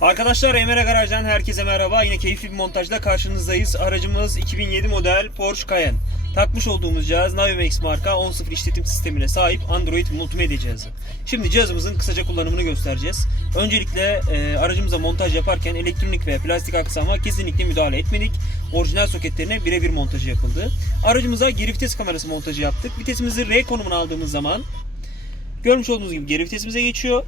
Arkadaşlar Emre Garaj'dan herkese merhaba. Yine keyifli bir montajla karşınızdayız. Aracımız 2007 model Porsche Cayenne. Takmış olduğumuz cihaz Navimax marka 10.0 işletim sistemine sahip Android multimedya cihazı. Şimdi cihazımızın kısaca kullanımını göstereceğiz. Öncelikle e, aracımıza montaj yaparken elektronik ve plastik aksama kesinlikle müdahale etmedik. Orijinal soketlerine birebir montajı yapıldı. Aracımıza geri vites kamerası montajı yaptık. Vitesimizi R konumuna aldığımız zaman Görmüş olduğunuz gibi geri vitesimize geçiyor.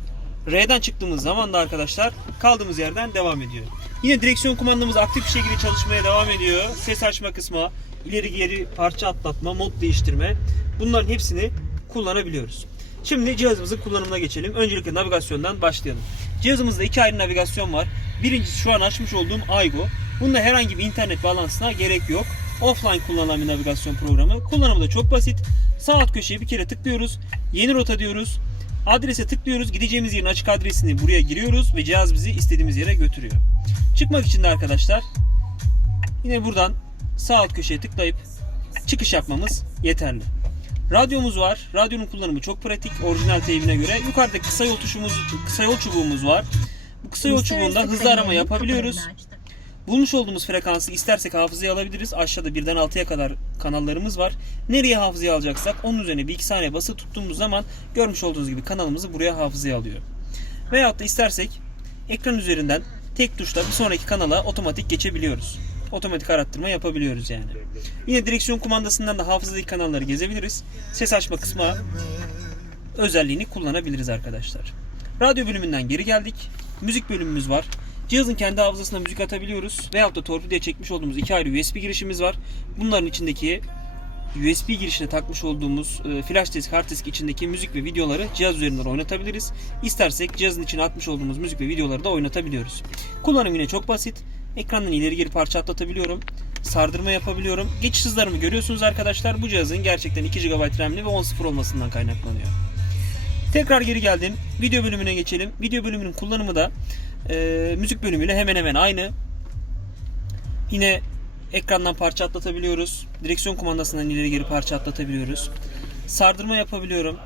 R'den çıktığımız zaman da arkadaşlar kaldığımız yerden devam ediyor. Yine direksiyon kumandamız aktif bir şekilde çalışmaya devam ediyor. Ses açma kısmı, ileri geri parça atlatma, mod değiştirme bunların hepsini kullanabiliyoruz. Şimdi cihazımızın kullanımına geçelim. Öncelikle navigasyondan başlayalım. Cihazımızda iki ayrı navigasyon var. Birincisi şu an açmış olduğum Aygo. Bunda herhangi bir internet bağlantısına gerek yok. Offline kullanılan bir navigasyon programı. Kullanımı da çok basit. Sağ alt köşeye bir kere tıklıyoruz. Yeni rota diyoruz. Adrese tıklıyoruz. Gideceğimiz yerin açık adresini buraya giriyoruz ve cihaz bizi istediğimiz yere götürüyor. Çıkmak için de arkadaşlar yine buradan sağ alt köşeye tıklayıp çıkış yapmamız yeterli. Radyomuz var. Radyonun kullanımı çok pratik. Orijinal teybine göre. Yukarıda kısa yol tuşumuz, kısa yol çubuğumuz var. Bu kısa yol çubuğunda hızlı arama yapabiliyoruz. Bulmuş olduğumuz frekansı istersek hafızaya alabiliriz. Aşağıda birden 6'ya kadar kanallarımız var. Nereye hafızaya alacaksak onun üzerine bir iki saniye basılı tuttuğumuz zaman görmüş olduğunuz gibi kanalımızı buraya hafızaya alıyor. Veyahut da istersek ekran üzerinden tek tuşla bir sonraki kanala otomatik geçebiliyoruz. Otomatik arattırma yapabiliyoruz yani. Yine direksiyon kumandasından da hafızadaki kanalları gezebiliriz. Ses açma kısmı özelliğini kullanabiliriz arkadaşlar. Radyo bölümünden geri geldik. Müzik bölümümüz var. Cihazın kendi hafızasına müzik atabiliyoruz. Veyahut da torpidoya çekmiş olduğumuz iki ayrı USB girişimiz var. Bunların içindeki USB girişine takmış olduğumuz e, flash disk, hard disk içindeki müzik ve videoları cihaz üzerinden oynatabiliriz. İstersek cihazın içine atmış olduğumuz müzik ve videoları da oynatabiliyoruz. Kullanım yine çok basit. Ekrandan ileri geri parça atlatabiliyorum. Sardırma yapabiliyorum. Geçiş hızlarımı görüyorsunuz arkadaşlar. Bu cihazın gerçekten 2 GB RAM'li ve 10.0 olmasından kaynaklanıyor. Tekrar geri geldim. Video bölümüne geçelim. Video bölümünün kullanımı da e, müzik bölümüyle hemen hemen aynı. Yine ekrandan parça atlatabiliyoruz. Direksiyon kumandasından ileri geri parça atlatabiliyoruz. Sardırma yapabiliyorum.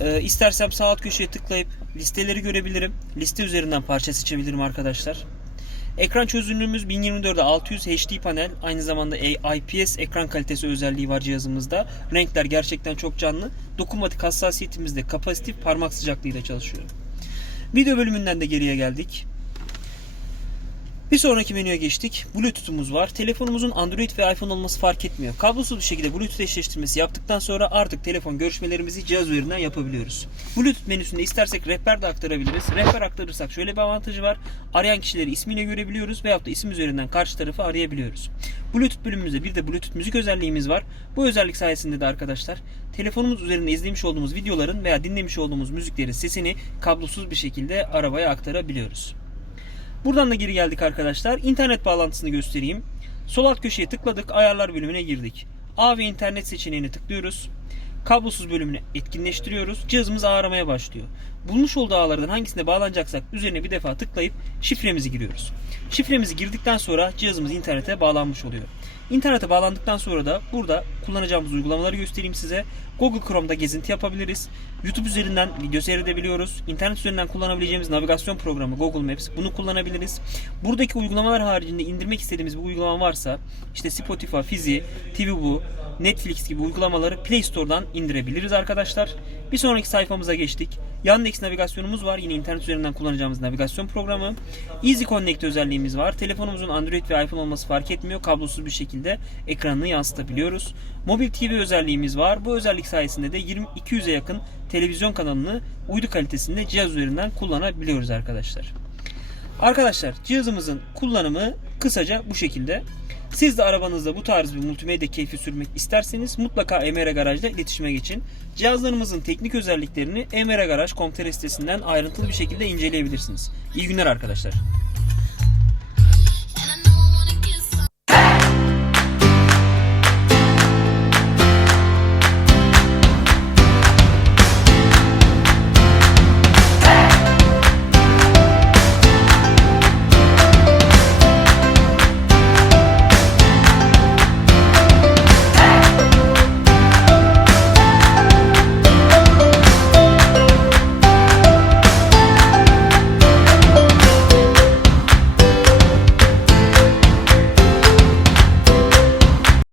E, istersem sağ alt köşeye tıklayıp listeleri görebilirim. Liste üzerinden parça seçebilirim arkadaşlar. Ekran çözünürlüğümüz 1024'e 600 HD panel. Aynı zamanda IPS ekran kalitesi özelliği var cihazımızda. Renkler gerçekten çok canlı. Dokunmatik hassasiyetimiz de kapasitif parmak sıcaklığıyla çalışıyor. Video bölümünden de geriye geldik. Bir sonraki menüye geçtik. Bluetooth'umuz var. Telefonumuzun Android ve iPhone olması fark etmiyor. Kablosuz bir şekilde Bluetooth eşleştirmesi yaptıktan sonra artık telefon görüşmelerimizi cihaz üzerinden yapabiliyoruz. Bluetooth menüsünde istersek rehber de aktarabiliriz. Rehber aktarırsak şöyle bir avantajı var. Arayan kişileri ismiyle görebiliyoruz veyahut da isim üzerinden karşı tarafı arayabiliyoruz. Bluetooth bölümümüzde bir de Bluetooth müzik özelliğimiz var. Bu özellik sayesinde de arkadaşlar telefonumuz üzerinde izlemiş olduğumuz videoların veya dinlemiş olduğumuz müziklerin sesini kablosuz bir şekilde arabaya aktarabiliyoruz. Buradan da geri geldik arkadaşlar. İnternet bağlantısını göstereyim. Sol alt köşeye tıkladık. Ayarlar bölümüne girdik. A ve internet seçeneğini tıklıyoruz. Kablosuz bölümünü etkinleştiriyoruz. Cihazımız aramaya başlıyor. Bulmuş olduğu ağlardan hangisine bağlanacaksak üzerine bir defa tıklayıp şifremizi giriyoruz. Şifremizi girdikten sonra cihazımız internete bağlanmış oluyor. İnternete bağlandıktan sonra da burada kullanacağımız uygulamaları göstereyim size. Google Chrome'da gezinti yapabiliriz. YouTube üzerinden video seyredebiliyoruz. İnternet üzerinden kullanabileceğimiz navigasyon programı Google Maps bunu kullanabiliriz. Buradaki uygulamalar haricinde indirmek istediğimiz bir uygulama varsa işte Spotify, Fizi, TVBu, Netflix gibi uygulamaları Play Store'dan indirebiliriz arkadaşlar. Bir sonraki sayfamıza geçtik. Yandex navigasyonumuz var. Yine internet üzerinden kullanacağımız navigasyon programı. Easy Connect özelliğimiz var. Telefonumuzun Android ve iPhone olması fark etmiyor. Kablosuz bir şekilde ekranını yansıtabiliyoruz. Mobil TV özelliğimiz var. Bu özellik sayesinde de 20 200'e yakın televizyon kanalını uydu kalitesinde cihaz üzerinden kullanabiliyoruz arkadaşlar. Arkadaşlar cihazımızın kullanımı kısaca bu şekilde. Siz de arabanızda bu tarz bir multimedya keyfi sürmek isterseniz mutlaka Emre Garaj'la iletişime geçin. Cihazlarımızın teknik özelliklerini emregaraj.com.tr sitesinden ayrıntılı bir şekilde inceleyebilirsiniz. İyi günler arkadaşlar.